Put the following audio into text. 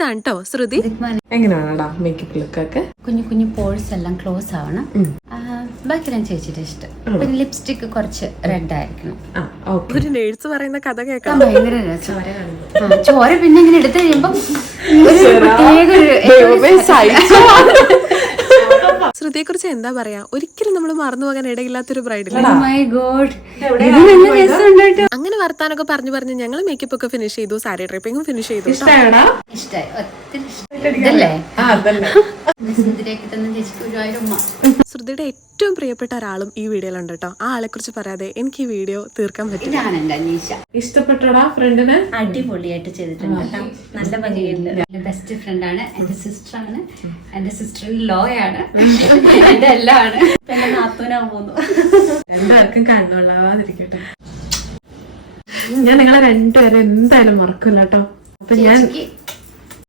ഇതാണ് കേട്ടോ ശ്രുതി. എങ്ങനെയാണോടാ മേക്കപ്പ് ലുക്കൊക്കെ? കുഞ്ഞു കുഞ്ഞു പോഴ്സ് എല്ലാം ക്ലോസ് ആവണം. ബാക്കിയെല്ലാം ചേച്ചിട്ട് ഇഷ്ടം. പിന്നെ ലിപ്സ്റ്റിക് കുറച്ച് റെഡ് ആയിരിക്കണം. ഒരു നേഴ്സ് പറയുന്ന കഥ കേൾക്കാം. ഭയങ്കര രസം. ചോര പിന്നെ ഇങ്ങനെ എടുത്തു കഴിയുമ്പോ ശ്രുതിയെ കുറിച്ച് എന്താ പറയാ, ഒരിക്കലും നമ്മൾ മറന്നു പോകാൻ ഇടയില്ലാത്തൊരു ബ്രൈഡ്. അങ്ങനെ വർത്താനൊക്കെ പറഞ്ഞു പറഞ്ഞ് ഞങ്ങൾ മേക്കപ്പ് ഒക്കെ ഫിനിഷ് ചെയ്തു, സാരി ഡ്രൈപ്പിംഗും ഫിനിഷ് ചെയ്തു. ശ്രുതിയുടെ ഏറ്റവും പ്രിയപ്പെട്ട ഒരാളും ഈ വീഡിയോയിലുണ്ട് കേട്ടോ. ആ ആളെ കുറിച്ച് പറയാതെ എനിക്ക് ഈ വീഡിയോ തീർക്കാൻ പറ്റില്ല. ഇഷ്ടപ്പെട്ടോടാ ഫ്രണ്ടിന്? അടിപൊളിയായിട്ട് ചെയ്തിട്ടുണ്ട്. നല്ല ഭംഗിയുണ്ട്. എന്റെ ബെസ്റ്റ് ഫ്രണ്ട് ആണ്, എന്റെ സിസ്റ്റർ ആണ്, എന്റെ സിസ്റ്റർ ലോ ആണ്, എന്റെ എല്ലാം ആണ്. എന്റെ നാത്തൂനാൻ പോകുന്നു. രണ്ടാർക്കും കണ്ണുള്ളാതിരിക്കട്ടെ. ഞാൻ നിങ്ങളെ രണ്ടുപേരെ എന്തായാലും മറക്കില്ല കേട്ടോ. അപ്പൊ ഞാൻ